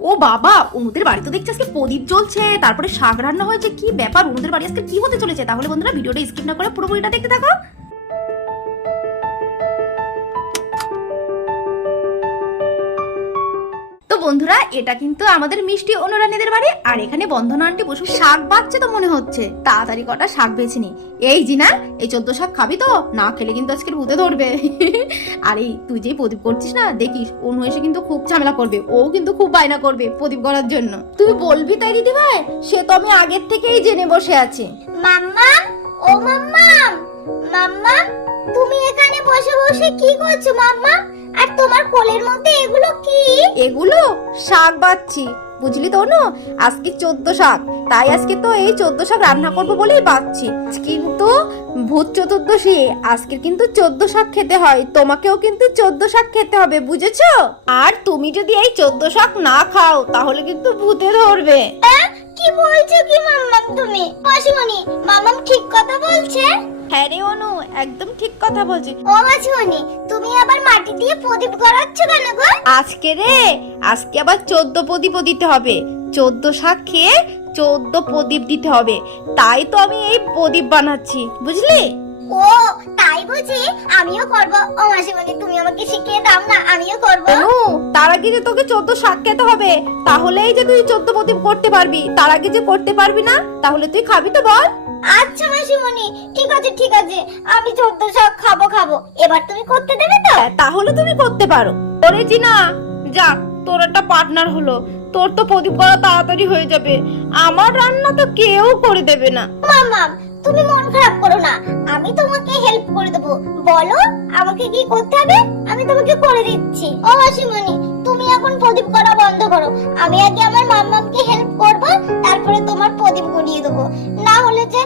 ও বাবা, অনুদের বাড়ি তো দেখছি আজকে প্রদীপ জ্বলছে, তারপরে শাক রান্না হয়েছে। কি ব্যাপার, অনুদের বাড়ি আজকে কি হতে চলেছে? তাহলে বন্ধুরা ভিডিওটা স্কিপ না করে পুরো বইটা দেখতে থাকো। তো বন্ধুরা, এটা কিন্তু আমাদের মিষ্টি অনুরানীদের বাড়ি, আর এখানে বন্ধনা আন্টি বসে শাক বাচ্ছে তো মনে হচ্ছে। তাড়াতাড়ি কটা শাক বেছে নি। এই জিনা, এই 14 শাক খাবি তো? না খেলে কিন্তু আজকের ভূতে ধরবে। আর এই তুই যেই প্রদীপ করছিস না, দেখিস অনু এসে কিন্তু খুব ঝামেলা করবে। ও কিন্তু খুব বায়না করবে প্রদীপ করার জন্য। তুই বলবি তাই দিদি ভাই? সে তো আমি আগের থেকেই জেনে বসে আছি। মাম্মা, ও মাম্মা, মাম্মা, তুমি এখানে বসে বসে কি করছো মাম্মা? আর তোমার কোলের মধ্যে এগুলো কি? এগুলো শাক বাচ্ছি, বুঝলি তো অনু? আজকে 14 শাক, তাই আজকে তো এই 14 শাক রান্না করবো বলেই বাচ্ছি। কিন্তু ভূত চতুর্দশী, আজকে কিন্তু 14 শাক খেতে হয়। তোমাকেও কিন্তু 14 শাক খেতে হবে, বুঝেছো? আর তুমি যদি এই 14 শাক না খাও তাহলে কিন্তু ভূতে ধরবে। কি বলছো কি মাম্মা তুমি? মাসিমণি, মাম্মাম ঠিক কথা বলছে? হ্যাঁ রে অনু, একদম ঠিক কথা বলছি। ও মাসিমণি, তুমি আবার মাটি দিয়ে প্রদীপ করাচ্ছ কেন গো? আজকে আবার 14 প্রদীপ দিতে হবে। 14 শাক খেয়ে 14 প্রদীপ দিতে হবে, তাই তো আমি এই প্রদীপ বানাচ্ছি, বুঝলি? ও তাই বুঝি? আমিও করব। ও মাসিমণি, তুমি আমাকে শিখিয়ে দাও না, আমিও করব। অনু, তার আগে যে তোকে 14 শাক খেতে হবে, তাহলেই যে তুই 14 প্রদীপ করতে পারবি। তার আগে যে করতে পারবি না, তাহলে তুই খাবি তো বল? আচ্ছা মাসিমণি, ঠিক আছে ঠিক আছে, আমি 14 শাক খাবো। এবার তুমি করতে দেবে তো? তাহলে তুমি করতে পারো। ওরে জিনা, যা, তোর একটা পার্টনার হলো। তোর তো প্রদীপ করা তাড়াতাড়ি হয়ে যাবে, আমার রান্না তো কেউ করে দেবে না। মাম্মা, তুমি মন খারাপ করো না, আমি তোমাকে হেল্প করে দেবো। বলো আমাকে কি করতে হবে, আমি তোমাকে করে দিচ্ছি। ও মাসিমণি, তুমি এখন প্রদীপ করা বন্ধ করো। আমি আগে আমার মাম্মামকে হেল্প করব, তারপরে তোমার প্রদীপ গড়িয়ে দেবো। না হলে যে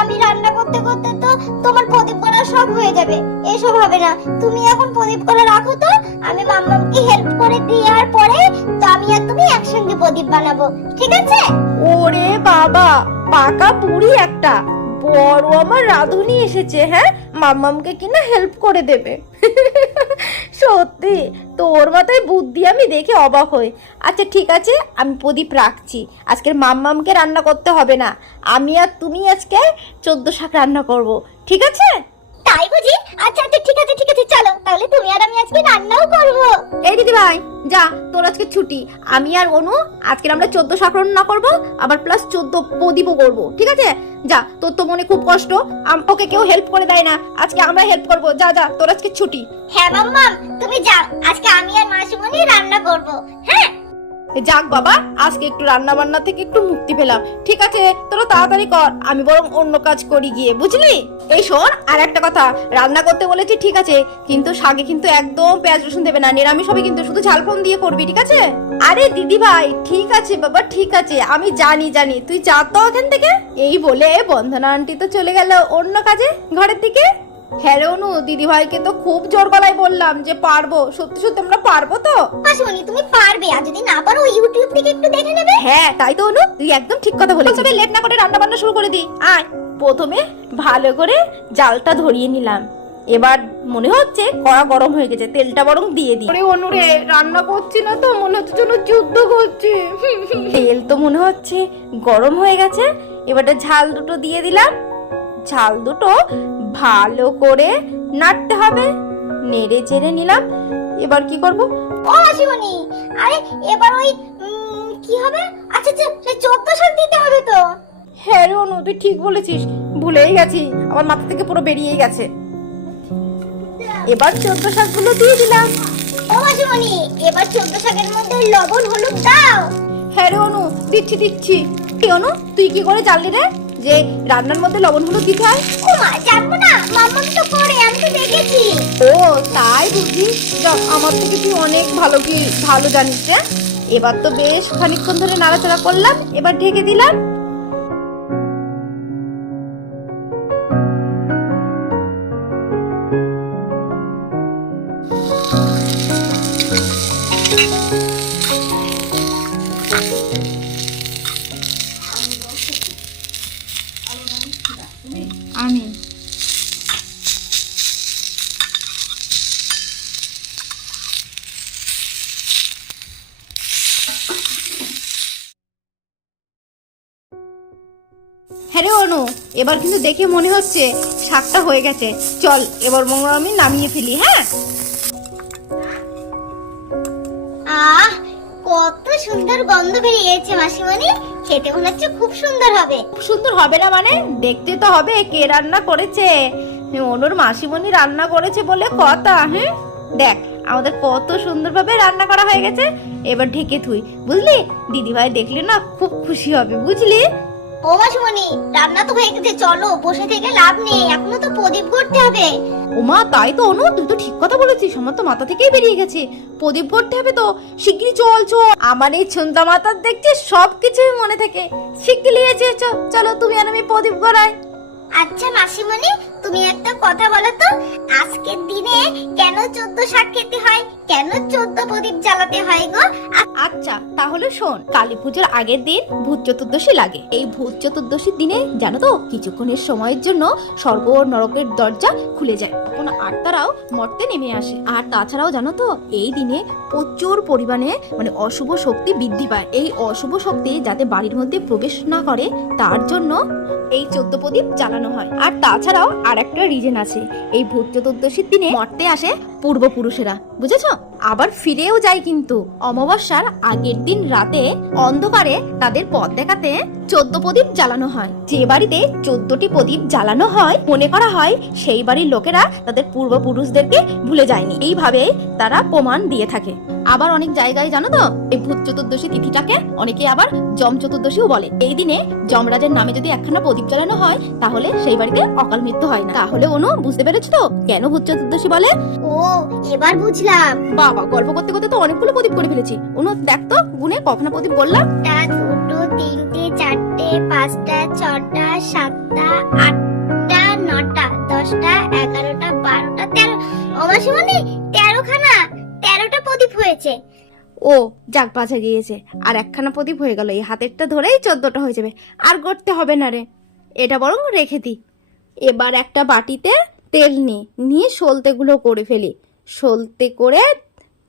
আমি রান্না করতে করতে তো তোমার প্রদীপ করা সব হয়ে যাবে। এসব হবে না। তুমি এখন প্রদীপ করা রাখো তো, আমি মাম্মামকে হেল্প করে দেওয়ার পরে তো আমি আর তুমি একসঙ্গে প্রদীপ বানাবো, ঠিক আছে? ওরে বাবা, পাকা পুরি একটা বড় আমার রাঁধুনি এসেছে। হ্যাঁ, মাম্মামকে কিনা হেল্প করে দেবে। সত্যি তোর মাথায় বুদ্ধি আমি দেখে অবাক হই। আচ্ছা ঠিক আছে, আমি প্রদীপ রাখছি। আজকের মাম্মামকে রান্না করতে হবে না, আমি আর তুমি আজকে 14 শাক রান্না করব, ঠিক আছে? তাই বুঝি? আচ্ছা আচ্ছা, ঠিক আছে চলো, তাহলে তুমি আর আমি আজকে রান্নাও করব। এই দিদি ভাই, যা, তোর আজকে ছুটি। আমি আর অনু আজকে আমরা 14 শাক রান্না করবো, আবার প্লাস 14 প্রদীপও করবো, ঠিক আছে? যা, তোর তো মনে খুব কষ্ট, ওকে কেউ হেল্প করে দেয় না, আজকে আমরা হেল্প করবো। যা যা, তোর আজকে ছুটি। হ্যাঁ মাম্মা, তুমি যাও, আজকে আমি আর মাসিমণি রান্না করব। হ্যাঁ যাক বাবা, আজকে একটু রান্না বান্না থেকে একটু মুক্তি পেলাম। ঠিক আছে, তোরা তাড়াতাড়ি কর, আমি বরং অন্য কাজ করি গিয়ে, বুঝলি? এই শোন, আর একটা কথা, রান্না করতে বলেছি ঠিক আছে, কিন্তু শাকে কিন্তু একদম পেঁয়াজ রসুন দেবে না, নিরামিষ হবে কিন্তু, শুধু ঝাল ফোড়ন দিয়ে করবি, ঠিক আছে? আরে দিদি ভাই, ঠিক আছে বাবা, ঠিক আছে, আমি জানি, তুই যা তো এখান থেকে। এই বলে বন্ধনা আন্টি তো চলে গেল অন্য কাজে, ঘরের দিকে। হ্যাঁ রে অনু, দিদি ভাইকে তো খুব জোর গলায় বললাম যে পারবো, সত্যি সত্যি আমরা পারবো তো? মাসিমণি, তুমি পারবে, আর যদি না পারো ইউটিউব থেকে একটু দেখে নেবে। হ্যাঁ তাই তো অনু, তুই একদম ঠিক কথা বলেছিস। তবে লেট না করে রান্না বান্না শুরু করে দি। আয়, প্রথমে ভালো করে জালটা ধরিয়ে নিলাম। এবার মনে হচ্ছে কড়া গরম হয়ে গেছে, তেলটা বরং দিয়ে দিই। আরে অনুরে, রান্না করছি না তো, মনে হচ্ছে যেন যুদ্ধ করছি। তেল তো মনে হচ্ছে গরম হয়ে গেছে, এবারে ঝাল দুটো দিয়ে দিলাম। ঝাল দুটো ভালো করে নাড়তে হবে, নেড়ে চেড়ে নিলাম। এবার কি করব? ও মাসিমণি, আরে এবার ওই কি হবে? আচ্ছা আচ্ছা, সেই 14 শাক দিতে হবে তো? হ্যাঁ রে অনু, তুই ঠিক বলেছিস, ভুলেই গেছি, আমার মাথা থেকে পুরো বেরিয়ে গেছে। এবার 14 শাকগুলো দিয়ে দিলাম। ও মাসিমণি, এবার 14 শাকের মধ্যে লবণ হলুদ দাও। হ্যাঁ রে অনু, দিচ্ছি। এই অনু, তুই কি করে জানলি রে যে রান্নার মধ্যে লবণ হলুদ দিতে হয়? ও মা, জানবো না, মাম্মা তো করে, আমি তো দেখেছি। ও তাই বুঝি? যাক, আমার থেকে তুই অনেক ভালো জানিস রে। এবার তো বেশ খানিকক্ষণ ধরে নাড়াচাড়া করলাম, এবার ঢেকে দিলাম। আমি হ্যাঁ রে অনু, এবার কিন্তু দেখে মনে হচ্ছে শাকটা হয়ে গেছে। চল এবার বরং আমি নামিয়ে ফেলি। হ্যাঁ, আহ, কত সুন্দর গন্ধ বেরিয়েছে মাসিমণি। খেতে মনে হচ্ছে খুব সুন্দর হবে। খুব সুন্দর হবে না মানে? দেখতে তো হবে কে রান্না করেছে। অনুর মাসিমণি রান্না করেছে বলে কথা। হ্যাঁ, দেখ আমাদের কত সুন্দরভাবে রান্না করা হয়ে গেছে। এবার ঢেকে থুই, বুঝলি? দিদিভাই দেখলে না খুব খুশি হবে, বুঝলি? ও মাসিমণি, রান্না তো হয়ে গেছে, চলো। বসে থেকে লাভ নেই, এখনো তো প্রদীপ করতে হবে। ওমা, তাই তো অনু, তুই তো ঠিক কথা বলেছিস। আমার তো মাথা থেকেই বেরিয়ে গেছে। প্রদীপ করতে হবে তো, শিগগিরই চল চল। আমার এই ছন্দা মাথার দেখছি সবকিছুই মনে থাকে। শিগগিরই এসে চলো, তুমি আর আমি প্রদীপ করাই। আচ্ছা মাসিমণি, তুমি একটা কথা বলো তো, আজকের দিনে কেন 14 শাক খেতে হয়, কেন 14 প্রদীপ জ্বালাতে হয় গো? আচ্ছা তাহলে শোন, কালী পুজোর আগের দিন ভূত চতুর্দশী লাগে। এই ভূত চতুর্দশীর দিনে জানো তো, কিছুক্ষণের সময়ের জন্য স্বর্গ ও নরকের দরজা খুলে যায়, তখন আত্মারাও মর্তে নেমে আসে। আর তাছাড়াও জানো তো, এই দিনে প্রচুর পরিমাণে মানে অশুভ শক্তি বৃদ্ধি পায়। এই অশুভ শক্তি যাতে বাড়ির মধ্যে প্রবেশ না করে, তার জন্য এই 14 প্রদীপ জ্বালানো হয়। আর তাছাড়াও আর একটা রিজন আছে, এই ভূত চতুর্দশীর দিনে মর্তে আসে পূর্বপুরুষেরা, বুঝেছো? আবার ফিরেও যায় কিন্তু অমাবস্যার আগের দিন রাতে অন্ধকারে তাদের পথ দেখাতে 14 প্রদীপ জ্বালানো হয়। যে বাড়িতে 14টি প্রদীপ জ্বালানো হয়, মনে করা হয় সেই বাড়ির লোকেরা তাদের পূর্বপুরুষদেরকে ভুলে যায়নি। এইভাবে তারা প্রমাণ দিয়ে থাকে। আবার অনেক জায়গায় জানো তো, এই ভূত চতুর্দশী তিথিটাকে অনেকে আবার যম চতুর্দশীও বলে। এই দিনে যমরাজের নামে যদি একখানা প্রদীপ জ্বালানো হয়, তাহলে সেই বাড়িতে অকাল মৃত্যু হয় না। তাহলে অনু, বুঝতে পেরেছো তো কেন ভূত চতুর্দশী বলে? ও, এবার বুঝলাম। বাবা, গল্প করতে করতে তো অনেকগুলো প্রদীপ করে ফেলেছি। অনু দেখ তো গুনে কখনো প্রদীপ বললাম। একটা, দুটো, তিনটে, চারটে, পাঁচটা, ছটা, সাতটা, আটটা, নটা, 10টা, 11টা, 12টা, 13। ও মাসিমণি, 13খানা, 13টা প্রদীপ হয়েছে। ও যাক, বাঁচা গিয়েছে। আর একখানা প্রদীপ হয়ে গেল। এই হাতেরটা ধরেই 14টা হয়ে যাবে। আর গড়তে হবে না রে, এটা বরং রেখে দি। এবার একটা বাটিতে তেল নিয়ে সলতেগুলো করে ফেলি। সলতে করে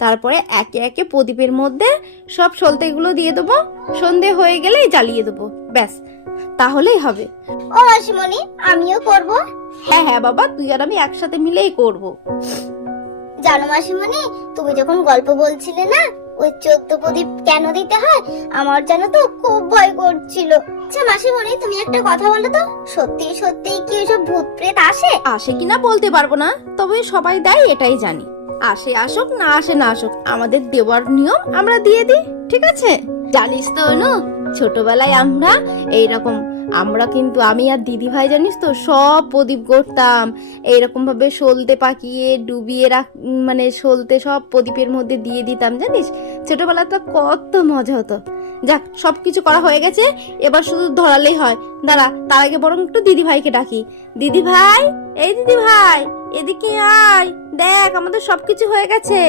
তারপরে একে একে প্রদীপের মধ্যে সব সলতেগুলো দিয়ে দেবো। সন্ধে হয়ে গেলেই জ্বালিয়ে দেবো, ব্যাস, তাহলেই হবে। ও মাসিমণি, আমিও করব। হ্যাঁ হ্যাঁ বাবা, তুই আর আমি একসাথে মিলেই করব। জানো মাসিমণি, তুমি যখন গল্প বলছিলে না ওই 14 প্রদীপ কেন দিতে হয়, আমার জানো তো খুব ভয় করছিল। আচ্ছা মাসিমণি, তুমি একটা কথা বলো তো, সত্যি সত্যি কি ওইসব ভূত প্রেত আসে? আসে কিনা বলতে পারবো না, তবে সবাই দেয় এটাই জানি। আসে আসুক, না আসে না আসুক, আমাদের দেওয়ার নিয়ম আমরা দিয়ে দিই, ঠিক আছে? জানিস তো অনু, ছোটবেলায় আমরা কিন্তু আমি আর দিদি ভাই জানিস তো সব প্রদীপ করতাম। এইরকম ভাবে সলতে পাকিয়ে ডুবিয়ে মানে সলতে সব প্রদীপের মধ্যে দিয়ে দিতাম, জানিস? ছোটবেলা তো কত মজা হতো। যাক, সবকিছু করা হয়ে গেছে, এবার শুধু ধরালেই হয়। দাঁড়া, তার আগে বরং একটু দিদি ভাইকে ডাকি। দিদি ভাই, এই দিদি ভাই, এদিকে আয়, দেখ আমাদের সবকিছু হয়ে গেছে।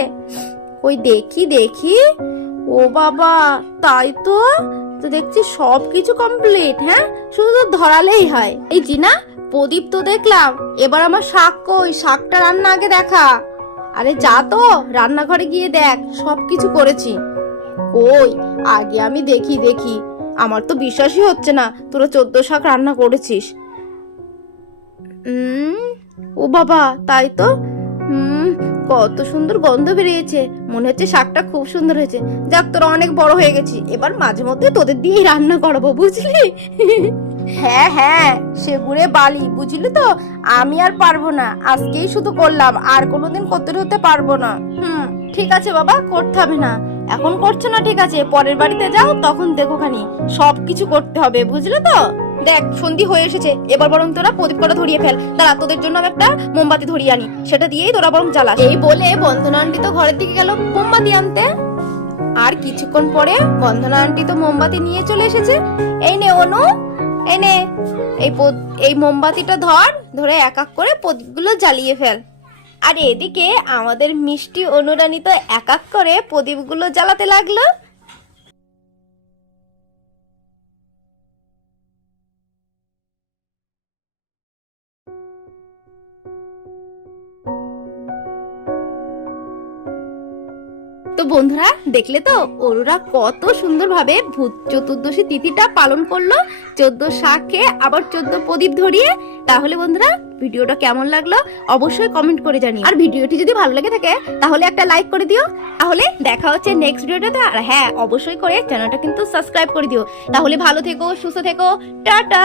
ওই দেখি দেখি, ও বাবা, তাই তো তো দেখছি সবকিছু কমপ্লিট। হ্যাঁ, শুধু তো ধরালেই হয়। এই জিনা, প্রদীপ তো দেখলাম, এবার আমার শাক কই? শাকটা রান্না আগে দেখা। আরে যা তো, রান্নাঘরে গিয়ে দেখ সবকিছু করেছি। ওই আগে আমি দেখি, আমার তো বিশ্বাসই হচ্ছে না তোরা 14 শাক রান্না করেছিস। ও বাবা, তাই তো। কত সুন্দর গন্ধ বেরিয়েছে, মনে হচ্ছে শাকটা খুব সুন্দর হয়েছে। যাক, তোরা অনেক বড় হয়ে গেছি, এবার মাঝে মধ্যে তোদের দিয়েই রান্না করাবো, বুঝলি? হ্যাঁ হ্যাঁ, সেগুড়ে বালি, বুঝলি তো? আমি আর পারবো না, আজকেই শুধু করলাম, আর কোনোদিন করতে হতে পারবো না। ঠিক আছে বাবা, করতে হবে না। এখন করছো না, ঠিক আছে, পরের বাড়িতে যাও, তখন দেখো খানি সবকিছু করতে হবে, বুঝলে তো? দেখ, সন্ধি হয়ে এসেছে, এবার বরং তোরা প্রদীপ কটা ধরিয়ে ফেল। দাঁড়া, তোদের জন্য আমি একটা মোমবাতি ধরিয়ে আনি, সেটা দিয়েই তোরা বরং জ্বালাস। এই বলে বন্ধনা আন্টি তো ঘরের দিকে গেল মোমবাতি আনতে। আর কিছুক্ষণ পরে বন্ধনা আন্টি তো মোমবাতি নিয়ে চলে এসেছে। এই নে অনু, এই নে, এই মোমবাতিটা ধরে এক এক করে প্রদীপগুলো জ্বালিয়ে ফেল। আর এদিকে আমাদের মিষ্টি অনুরানী তো এক এক করে প্রদীপগুলো জ্বালাতে লাগলো। তো বন্ধুরা দেখলে তো ওরা কত সুন্দরভাবে ভূত চতুর্দশী তিথিটা পালন করলো, 14 শাক খেয়ে আবার 14 প্রদীপ ধরিয়ে। তাহলে বন্ধুরা ভিডিওটা কেমন লাগলো অবশ্যই কমেন্ট করে জানিও, আর ভিডিওটি যদি ভালো লেগে থাকে তাহলে একটা লাইক করে দিও। তাহলে দেখা হচ্ছে নেক্সট ভিডিওটাতে, আর হ্যাঁ অবশ্যই করে চ্যানেলটা কিন্তু সাবস্ক্রাইব করে দিও। তাহলে ভালো থেকো, সুস্থ থেকো, টাটা।